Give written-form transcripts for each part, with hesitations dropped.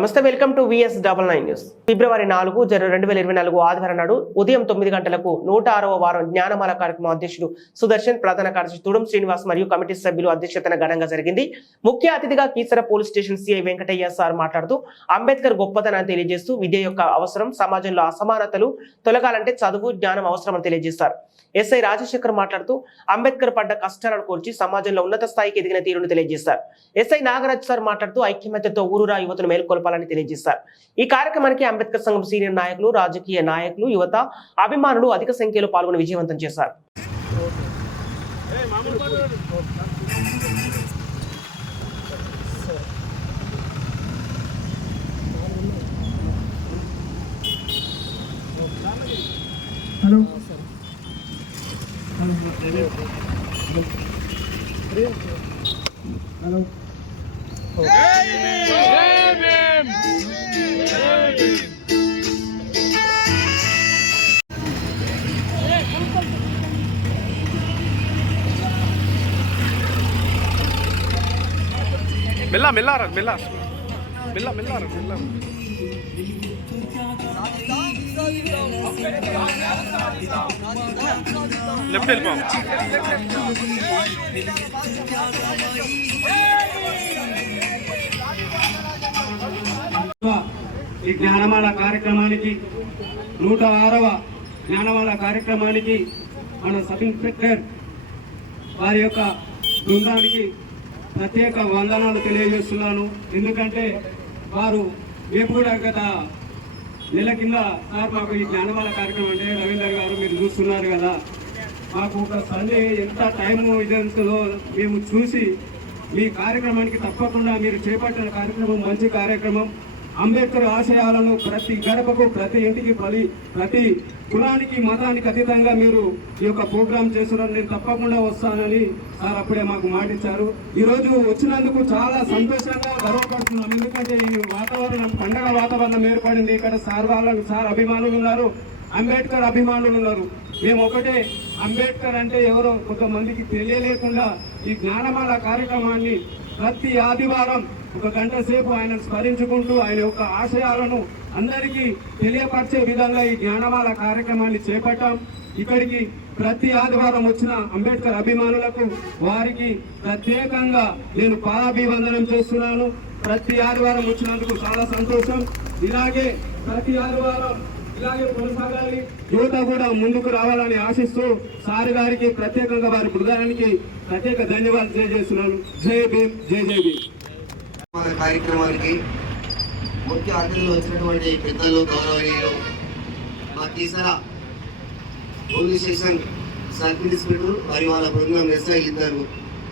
నమస్తే, welcome to VS99 news. ఫిబ్రవరి 4, 2024 ఆదివారం నాడు ఉదయం 9 గంటలకు 106వ వారం జ్ఞానమాల కార్యక్రమం అధ్యక్షుడు సుదర్శన్, ప్రధాన కార్యదర్శి తుడం శ్రీనివాస్ మరియు కమిటీ సభ్యులు అధ్యక్షతన ఘనంగా జరిగింది. ముఖ్య అతిథిగా Keesara police station CI Venkataiah sir మాట్లాడుతూ అంబేద్కర్ గొప్పతనాన్ని తెలియజేస్తూ విద్య యొక్క అవసరం, సమాజంలో అసమానతలు తొలగాలంటే చదువు, జ్ఞానం అవసరమని తెలియజేశారు. ఎస్ఐ రాజశేఖర్ మాట్లాడుతూ అంబేద్కర్ పడ్డ కష్టాలను కోర్చి సమాజంలో ఉన్నత స్థాయికి ఎదిగిన తీరును తెలియజేశారు. ఎస్ఐ నాగరాజ్ సార్ మాట్లాడుతూ ఐక్యమత్యతో ఊరూరా యువతను మేల్కొల్పాలని తెలియజేశారు. ఈ కార్యక్రమానికి అంబేద్కర్ సంఘం సీనియర్ నాయకులు, రాజకీయ నాయకులు, యువత, అభిమానులు అధిక సంఖ్యలో పాల్గొని విజయవంతం చేశారు. హలో హలో मिला मिला रख मिला मिला मिला रख मिला लेफ्ट వెళ్ళిపో ఈ జ్ఞానమాల కార్యక్రమానికి 106వ జ్ఞానమాల కార్యక్రమానికి మన సబ్ ఇన్స్పెక్టర్ వారి యొక్క బృందానికి ప్రత్యేక వందనాలు తెలియజేస్తున్నాను. ఎందుకంటే వారు మేము కూడా గత నెల కింద సార్ మాకు ఈ జ్ఞానమాల కార్యక్రమం అంటే రవీందర్ గారు మీరు చూస్తున్నారు కదా, మాకు ఒక సండే ఎంత టైము ఇదంతో మేము చూసి మీ కార్యక్రమానికి తప్పకుండా మీరు చేపట్టిన కార్యక్రమం మంచి కార్యక్రమం. అంబేద్కర్ ఆశయాలను ప్రతి గడపకు, ప్రతి ఇంటికి, ప్రతి కులానికి, మతానికి అతీతంగా మీరు ఈ యొక్క ప్రోగ్రాం చేస్తున్నారు. నేను తప్పకుండా వస్తానని సార్ అప్పుడే మాకు మాటిచ్చారు. ఈరోజు వచ్చినందుకు చాలా సంతోషంగా గర్వపడుతున్నాం. ఎందుకంటే ఈ వాతావరణం, పండగ వాతావరణం ఏర్పడింది. ఇక్కడ సార్ అభిమానులు ఉన్నారు, అంబేద్కర్ అభిమానులు ఉన్నారు. మేము ఒకటే, అంబేద్కర్ అంటే ఎవరో కొంతమందికి తెలియలేకుండా ఈ జ్ఞానమాల కార్యక్రమాన్ని ప్రతి ఆదివారం 1 గంట సేపు ఆయన స్మరించుకుంటూ ఆయన యొక్క ఆశయాలను అందరికీ తెలియపరిచే విధంగా ఈ జ్ఞానమాల కార్యక్రమాన్ని చేపట్టాం. ఇక్కడికి ప్రతి ఆదివారం వచ్చిన అంబేద్కర్ అభిమానులకు వారికి ప్రత్యేకంగా నేను పాదాభివందనం చేస్తున్నాను. ప్రతి ఆదివారం వచ్చినందుకు చాలా సంతోషం. ఇలాగే ప్రతి ఆదివారం ఇలాగే కొనసాగాలి, యువత కూడా ముందుకు రావాలని ఆశిస్తూ సార్ గారికి ప్రత్యేకంగా వారి బృందానికి ప్రత్యేక ధన్యవాదాలు తెలియజేస్తున్నాను. జై భీమ్, జై జై భీమ్. మన కార్యక్రమానికి ముఖ్య అతిథులు వచ్చినటువంటి పెద్దలు, గౌరవనీయులు, మా Keesara police station sub inspector మరియు వాళ్ళ బృందం ఎస్ఐ ఇద్దరు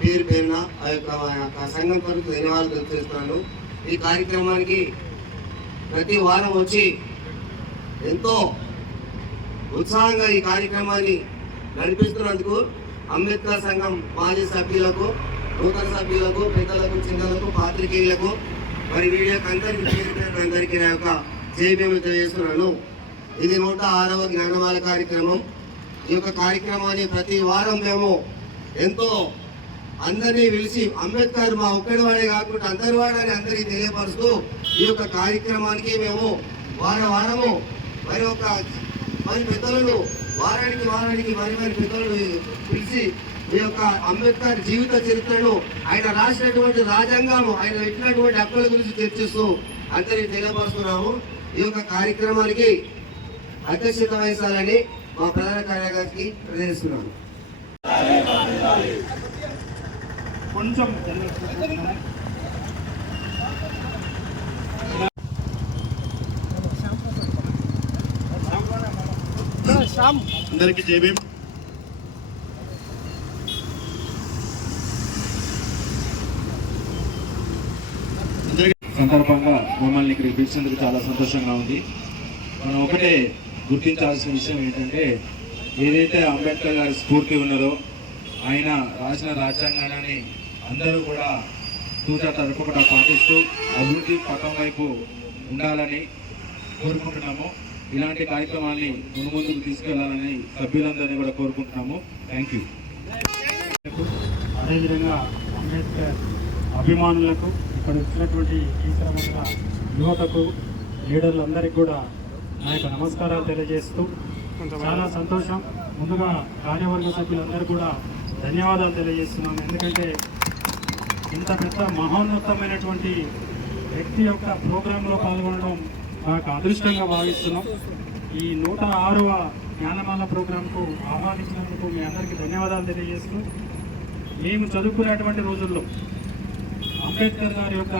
పేరున ఆ యొక్క సంఘం తరఫు ధన్యవాదాలు తెలియజేస్తున్నాను. ఈ కార్యక్రమానికి ప్రతి వారం వచ్చి ఎంతో ఉత్సాహంగా ఈ కార్యక్రమాన్ని నడిపిస్తున్నందుకు అంబేద్కర్ సంఘం మాజీ సభ్యులకు, నూతన సభ్యులకు, పెద్దలకు, చిన్నలకు, పాత్రికేయులకు, మరి వీడియోకి అందరికీ నా యొక్క జయభీములు తెలియజేస్తున్నాను. ఇది 106వ జ్ఞానమాల కార్యక్రమం. ఈ యొక్క కార్యక్రమాన్ని ప్రతి వారం మేము ఎంతో అందరినీ పిలిచి అంబేద్కర్ మా ఒక్కడి వాడే కాకుండా అందరి వాడని అందరికీ తెలియపరుస్తూ ఈ యొక్క కార్యక్రమానికి మేము వారము మరి పెద్దలను వారానికి మరి పెద్దలను పిలిచి ఈ యొక్క అంబేద్కర్ జీవిత చరిత్రను, ఆయన రాసినటువంటి రాజ్యాంగము, ఆయన పెట్టినటువంటి హక్కుల గురించి చర్చిస్తూ అందరినీ తెలియపరుస్తున్నాము. ఈ యొక్క కార్యక్రమానికి అధ్యక్షత వహించాలని మా ప్రధాన కార్యదర్శికి ప్రదర్శిస్తున్నాము. కొంచెం అందరికీ జై భీమ్. సందర్భంగా మమ్మల్ని ఇక్కడికి పిలిచినందుకు చాలా సంతోషంగా ఉంది. మనం ఒకటే గుర్తించాల్సిన విషయం ఏంటంటే, ఏదైతే అంబేద్కర్ గారి స్ఫూర్తి ఉన్నదో, ఆయన రాసిన రాజ్యాంగాన్ని అందరూ కూడా తూచా తరపకుండా పాటిస్తూ అభివృద్ధి పథం వైపు ఉండాలని కోరుకుంటున్నాము. ఇలాంటి కార్యక్రమాన్ని ముందుకు తీసుకెళ్లాలని సభ్యులందరినీ కూడా కోరుకుంటున్నాము. Thank you. అదేవిధంగా అంబేద్కర్ అభిమానులకు ఇక్కడ వచ్చినటువంటి కీసర యువతకు లీడర్లందరికీ కూడా నా యొక్క నమస్కారాలు తెలియజేస్తూ చాలా సంతోషం. ముందుగా కార్యవర్గ సభ్యులందరూ కూడా ధన్యవాదాలు తెలియజేస్తున్నాను. ఎందుకంటే ఇంత పెద్ద మహోన్నతమైనటువంటి వ్యక్తి యొక్క ప్రోగ్రాంలో పాల్గొనడం నాకు అదృష్టంగా భావిస్తున్నాం. ఈ 106వ జ్ఞానమాల ప్రోగ్రాంకు ఆహ్వానించినందుకు మీ అందరికీ ధన్యవాదాలు తెలియజేస్తూ, మేము చదువుకునేటువంటి రోజుల్లో అంబేద్కర్ గారి యొక్క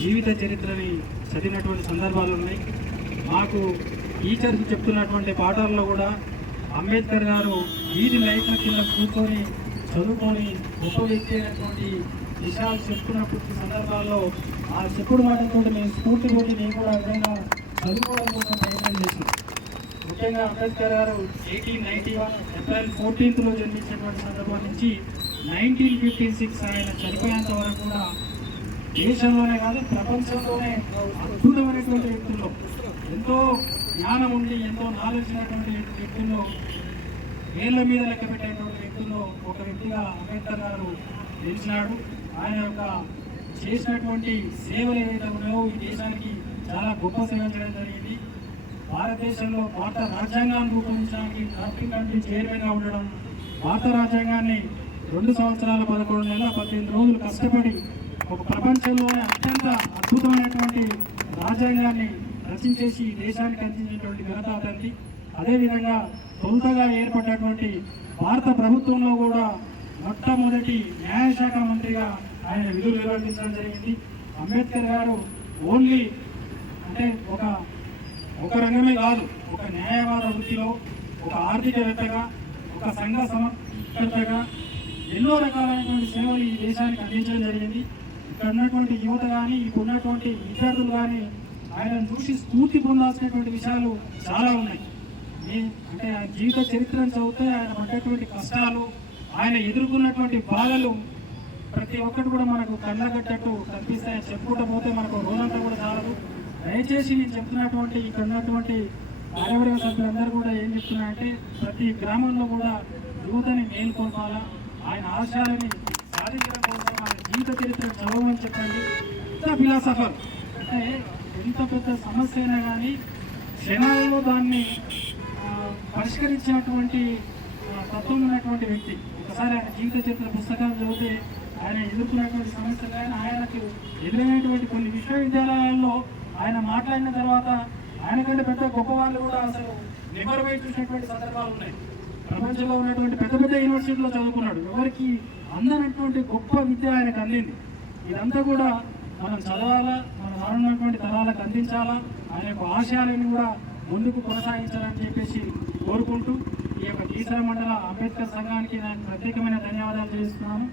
జీవిత చరిత్రని చదివినటువంటి సందర్భాలు ఉన్నాయి. మాకు టీచర్స్ చెప్తున్నటువంటి పాఠాల్లో కూడా అంబేద్కర్ గారు వీధి లైట్ల కింద కూర్చొని చదువుకొని గొప్ప వ్యక్తి అయినటువంటి విషయాలు చెప్తున్నటువంటి సందర్భాల్లో ఆ చెప్పుడు మాటలతో మేము స్ఫూర్తి కొట్టి నేను కూడా ఏదైనా చదువుకోవడం కోసం ప్రయత్నం చేస్తున్నాం. ముఖ్యంగా అంబేద్కర్ గారు 1891 ఏప్రిల్ 14th జన్మించినటువంటి సందర్భం నుంచి 1956 ఆయన చనిపోయేంత వరకు కూడా దేశంలోనే కాదు ప్రపంచంలోనే అద్భుతమైనటువంటి వ్యక్తుల్లో, ఎంతో జ్ఞానం ఉండి ఎంతో నాలెడ్జ్ ఉన్నటువంటి వ్యక్తుల్లో, ఏళ్ల మీద లెక్క పెట్టేటువంటి వ్యక్తుల్లో ఒక వ్యక్తిగా అంబేద్కర్ గారు నిలిచినాడు. ఆయన యొక్క చేసినటువంటి సేవలు ఏవైతే ఉన్నాయో ఈ దేశానికి చాలా గొప్ప సేవలు చేయడం జరిగింది. భారతదేశంలో భారత రాజ్యాంగాన్ని రూపొందించడానికి డ్రాఫ్టింగ్ కమిటీ చైర్మన్గా ఉండడం, భారత రాజ్యాంగాన్ని 2 సంవత్సరాల 11 నెలల 18 రోజులు కష్టపడి ఒక ప్రపంచంలోనే అత్యంత అద్భుతమైనటువంటి రాజ్యాంగాన్ని రచించేసి దేశానికి అందించినటువంటి ఘనత అతనిది. అదేవిధంగా తొలుతగా ఏర్పడినటువంటి భారత ప్రభుత్వంలో కూడా మొట్టమొదటి న్యాయశాఖ మంత్రిగా ఆయన విధులు నిర్వర్తించడం జరిగింది. అంబేద్కర్ గారు ఓన్లీ అంటే ఒక రంగమే కాదు, ఒక న్యాయవాద వృత్తిలో, ఒక ఆర్థికవేత్తగా, ఒక సంఘ సమర్థగా ఎన్నో రకాలైనటువంటి సేవలు ఈ దేశానికి అందించడం జరిగింది. ఇక్కడ ఉన్నటువంటి యువత కానీ, ఇక్కడ ఉన్నటువంటి విద్యార్థులు కానీ ఆయనను చూసి స్ఫూర్తి పొందాల్సినటువంటి విషయాలు చాలా ఉన్నాయి. అంటే ఆయన జీవిత చరిత్రను చదివితే ఆయన పడ్డటువంటి కష్టాలు, ఆయన ఎదుర్కొన్నటువంటి బాధలు ప్రతి ఒక్కటి కూడా మనకు కళ్ళగట్టట్టు కనిపిస్తాయి. చెప్పుకుంటూ పోతే మనకు రోజంతా కూడా చాలదు. దయచేసి నేను చెప్తున్నటువంటి ఇక్కడ ఉన్నటువంటి కార్యవర్గ సభ్యులందరూ కూడా ఏం చెప్తున్నారంటే ప్రతి గ్రామంలో కూడా యువతని మేల్కొల్పాలా, ఆయన ఆశయాలని సాధించడం కోసం ఆయన జీవిత చరిత్ర చదవమని చెప్పండి. ఇంత ఫిలాసఫర్ అంటే ఎంత పెద్ద సమస్య అయినా కానీ క్షణాలలో దాన్ని పరిష్కరించినటువంటి తత్వం ఉన్నటువంటి వ్యక్తి. ఒకసారి ఆయన జీవిత చరిత్ర పుస్తకాలు చదివితే ఆయన ఎదుర్కొన్నటువంటి సమస్యలు కానీ ఆయనకు ఎదురైనటువంటి కొన్ని విశ్వవిద్యాలయాల్లో ఆయన మాట్లాడిన తర్వాత ఆయన కంటే పెద్ద గొప్ప వాళ్ళు కూడా అసలు నిమరువై చూసినటువంటి సందర్భాలు ఉన్నాయి. ప్రపంచంలో ఉన్నటువంటి పెద్ద పెద్ద యూనివర్సిటీలో చదువుకున్నాడు. ఎవరికి అందనటువంటి గొప్ప విద్య ఆయనకు అందింది. ఇదంతా కూడా మనం చదవాలా, మన రానున్నటువంటి తరాలకు అందించాలా, ఆయన యొక్క ఆశయాలను కూడా ముందుకు కొనసాగించాలని చెప్పేసి కోరుకుంటూ ఈ యొక్క కీసర మండల అంబేద్కర్ సంఘానికి నేను ప్రత్యేకమైన ధన్యవాదాలు చేస్తున్నాను.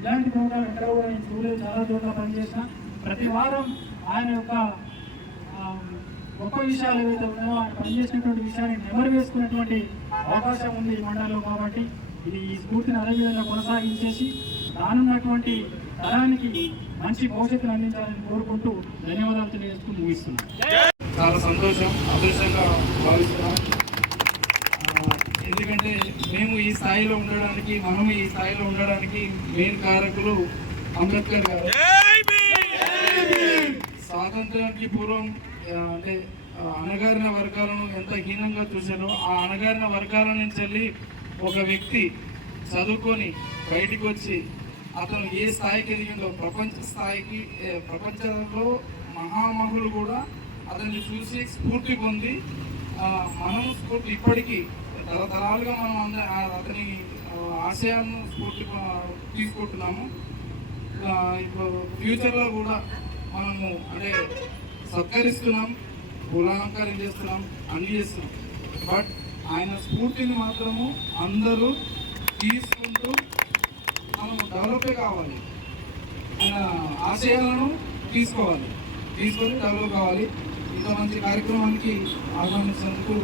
ఇలాంటి ప్రోగ్రాం ఎక్కడ కూడా నేను చూడలేదు, చాలా చోట్ల పనిచేసిన ప్రతి వారం ఆయన యొక్క గొప్ప విషయాలు ఏవైతే ఉన్నాయో ఆయన పనిచేసినటువంటి విషయాన్ని నెమరు వేసుకునేటువంటి అవకాశం ఉంది ఈ మండలంలో. కాబట్టి ఇది ఈ స్ఫూర్తిని అదేవిధంగా కొనసాగించేసి రానున్నటువంటి తరానికి మంచి భవిష్యత్తును అందించాలని కోరుకుంటూ ధన్యవాదాలు తెలియజేసుకుని ముగిస్తున్నాను. చాలా సంతోషం, అదృష్టంగా భావిస్తున్నాం. ఎందుకంటే మేము ఈ స్థాయిలో ఉండడానికి, మనము ఈ స్థాయిలో ఉండడానికి మెయిన్ కారకులు అంబేద్కర్ గారు. స్వాతంత్రానికి పూర్వం అంటే అణగారిన వర్గాలను ఎంత హీనంగా చూశారో, ఆ అణగారిన వర్గాల నుంచి వెళ్ళి ఒక వ్యక్తి చదువుకొని బయటికి వచ్చి అతను ఏ స్థాయికి ఎదిగిందో ప్రపంచ స్థాయికి, ప్రపంచంలో మహామహులు కూడా అతన్ని చూసి స్ఫూర్తి పొంది మనం స్ఫూర్తి ఇప్పటికీ తరతరాలుగా మనం అతని ఆశయాలను స్ఫూర్తి తీసుకుంటున్నాము. ఇప్పుడు ఫ్యూచర్లో కూడా మనము అంటే సత్కరిస్తున్నాం, కులాలంకారం చేస్తున్నాం, అన్ని చేస్తున్నాం. బట్ ఆయన స్ఫూర్తిని మాత్రము అందరూ తీసుకుంటూ మనం డెవలపే కావాలి. ఆయన ఆశయాలను తీసుకొని డెవలప్ కావాలి. ఇంత మంచి కార్యక్రమానికి ఆహ్వానించినందుకు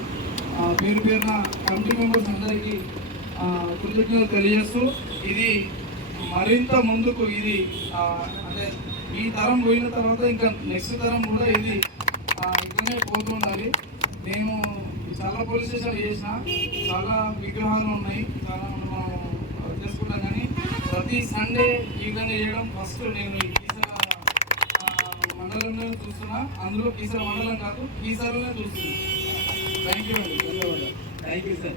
పేరు పేరున కమిటీ మెంబర్స్ అందరికీ కృతజ్ఞతలు తెలియజేస్తూ, ఇది మరింత ముందుకు ఇది అంటే ఈ తరం పోయిన తర్వాత ఇంకా నెక్స్ట్ తరం కూడా ఇది ఇక్కడనే పోతూ ఉండాలి. మేము చాలా పోలీస్ స్టేషన్లు చేసిన, చాలా విగ్రహాలు ఉన్నాయి, చాలా మనం చేసుకుంటాం. కానీ ప్రతి సండే ఈవినింగ్ చేయడం ఫస్ట్ నేను ఈ మండలంలో మండలం చూస్తున్నా, అందులో కీసర మండలం కాదు కీసరనే చూస్తున్నా. థ్యాంక్ యూ అండి, ధన్యవాదాలు. Thank you sir.